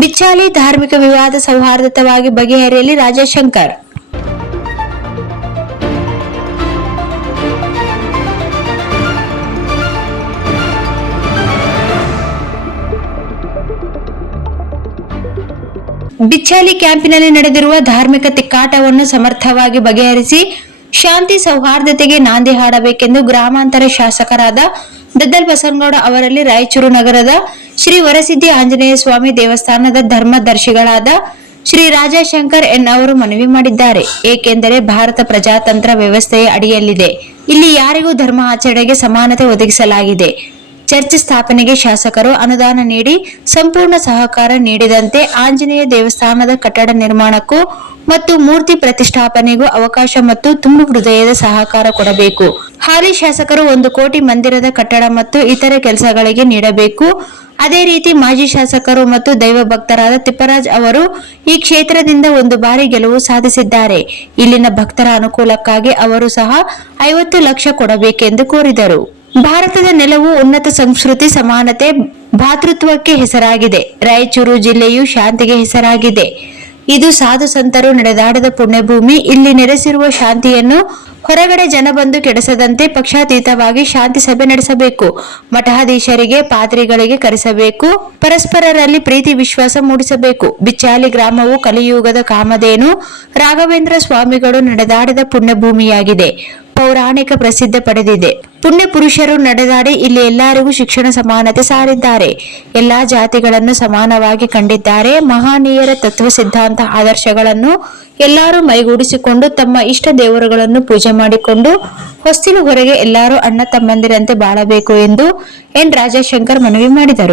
ಬಿಚ್ಚಾಲಿ ಧಾರ್ಮಿಕ ವಿವಾದ ಸೌಹಾರ್ದಯುತವಾಗಿ ಬಗೆಹರಿಯಲಿ ರಾಜಶಂಕರ್. ಬಿಚ್ಚಾಲಿ ಕ್ಯಾಂಪಿನಲ್ಲಿ ನಡೆದಿರುವ ಧಾರ್ಮಿಕ ತಿಕ್ಕಾಟವನ್ನು ಸಮರ್ಥವಾಗಿ ಬಗೆಹರಿಸಿ ಶಾಂತಿ ಸೌಹಾರ್ದತೆಗೆ ನಾಂದಿ ಹಾಡಬೇಕೆಂದು ಗ್ರಾಮಾಂತರ ಶಾಸಕರಾದ ದದ್ದಲ್ ಬಸನಗೌಡ ಅವರಲ್ಲಿ ರಾಯಚೂರು ನಗರದ ಶ್ರೀ ವರಸಿದ್ಧಿ ಆಂಜನೇಯ ಸ್ವಾಮಿ ದೇವಸ್ಥಾನದ ಧರ್ಮದರ್ಶಿಗಳಾದ ಶ್ರೀ ರಾಜಶಂಕರ್ ಎನ್ ಅವರು ಮನವಿ ಮಾಡಿದ್ದಾರೆ. ಏಕೆಂದರೆ ಭಾರತ ಪ್ರಜಾತಂತ್ರ ವ್ಯವಸ್ಥೆಯ ಅಡಿಯಲ್ಲಿದೆ. ಇಲ್ಲಿ ಯಾರಿಗೂ ಧರ್ಮ ಆಚರಣೆಗೆ ಸಮಾನತೆ ಒದಗಿಸಲಾಗಿದೆ. ಚರ್ಚ್ ಸ್ಥಾಪನೆಗೆ ಶಾಸಕರು ಅನುದಾನ ನೀಡಿ ಸಂಪೂರ್ಣ ಸಹಕಾರ ನೀಡಿದಂತೆ ಆಂಜನೇಯ ದೇವಸ್ಥಾನದ ಕಟ್ಟಡ ನಿರ್ಮಾಣಕ್ಕೂ ಮತ್ತು ಮೂರ್ತಿ ಪ್ರತಿಷ್ಠಾಪನೆಗೂ ಅವಕಾಶ ಮತ್ತು ತುಂಬು ಹೃದಯದ ಸಹಕಾರ ಕೊಡಬೇಕು. ಹಾಲಿ ಶಾಸಕರು 1 ಕೋಟಿ ಮಂದಿರದ ಕಟ್ಟಡ ಮತ್ತು ಇತರೆ ಕೆಲಸಗಳಿಗೆ ನೀಡಬೇಕು. ಅದೇ ರೀತಿ ಮಾಜಿ ಶಾಸಕರು ಮತ್ತು ದೈವ ಭಕ್ತರಾದ ತಿಪ್ಪರಾಜ್ ಅವರು ಈ ಕ್ಷೇತ್ರದಿಂದ 1 ಬಾರಿ ಗೆಲುವು ಸಾಧಿಸಿದ್ದಾರೆ. ಇಲ್ಲಿನ ಭಕ್ತರ ಅನುಕೂಲಕ್ಕಾಗಿ ಅವರು ಸಹ 50 ಲಕ್ಷ ಕೊಡಬೇಕೆಂದು ಕೋರಿದರು. ಭಾರತದ ನೆಲವು ಉನ್ನತ ಸಂಸ್ಕೃತಿ, ಸಮಾನತೆ, ಭ್ರಾತೃತ್ವಕ್ಕೆ ಹೆಸರಾಗಿದೆ. ರಾಯಚೂರು ಜಿಲ್ಲೆಯು ಶಾಂತಿಗೆ ಹೆಸರಾಗಿದೆ. ಇದು ಸಾಧು ಸಂತರು ನಡೆದಾಡಿದ ಪುಣ್ಯಭೂಮಿ. ಇಲ್ಲಿ ನೆಲೆಸಿರುವ ಶಾಂತಿಯನ್ನು ಹೊರಗಡೆ ಜನ ಬಂದು ಕೆಡಿಸದಂತೆ ಪಕ್ಷಾತೀತವಾಗಿ ಶಾಂತಿ ಸಭೆ ನಡೆಸಬೇಕು. ಮಠಾಧೀಶರಿಗೆ, ಪಾದ್ರಿಗಳಿಗೆ ಕರೆಸಬೇಕು. ಪರಸ್ಪರರಲ್ಲಿ ಪ್ರೀತಿ ವಿಶ್ವಾಸ ಮೂಡಿಸಬೇಕು. ಬಿಚ್ಚಾಲಿ ಗ್ರಾಮವು ಕಲಿಯುಗದ ಕಾಮಧೇನು ರಾಘವೇಂದ್ರ ಸ್ವಾಮಿಗಳು ನಡೆದಾಡಿದ ಪುಣ್ಯಭೂಮಿಯಾಗಿದೆ. ಪೌರಾಣಿಕ ಪ್ರಸಿದ್ಧ ಪಡೆದಿದೆ. ಪುಣ್ಯ ಪುರುಷರು ನಡೆದಾಡಿ ಇಲ್ಲಿ ಎಲ್ಲರಿಗೂ ಶಿಕ್ಷಣ ಸಮಾನತೆ ಸಾರಿದ್ದಾರೆ. ಎಲ್ಲಾ ಜಾತಿಗಳನ್ನು ಸಮಾನವಾಗಿ ಕಂಡಿದ್ದಾರೆ. ಮಹನೀಯರ ತತ್ವ ಸಿದ್ಧಾಂತ ಆದರ್ಶಗಳನ್ನು ಎಲ್ಲರೂ ಮೈಗೂಡಿಸಿಕೊಂಡು ತಮ್ಮ ಇಷ್ಟ ದೇವರುಗಳನ್ನು ಪೂಜೆ ಮಾಡಿಕೊಂಡು ಹೊಸ್ತಿಲು ಹೊರಗೆ ಎಲ್ಲರೂ ಅಣ್ಣ ತಮ್ಮಂದಿರಂತೆ ಬಾಳಬೇಕು ಎಂದು ಎನ್ ರಾಜಶಂಕರ್ ಮನವಿ ಮಾಡಿದರು.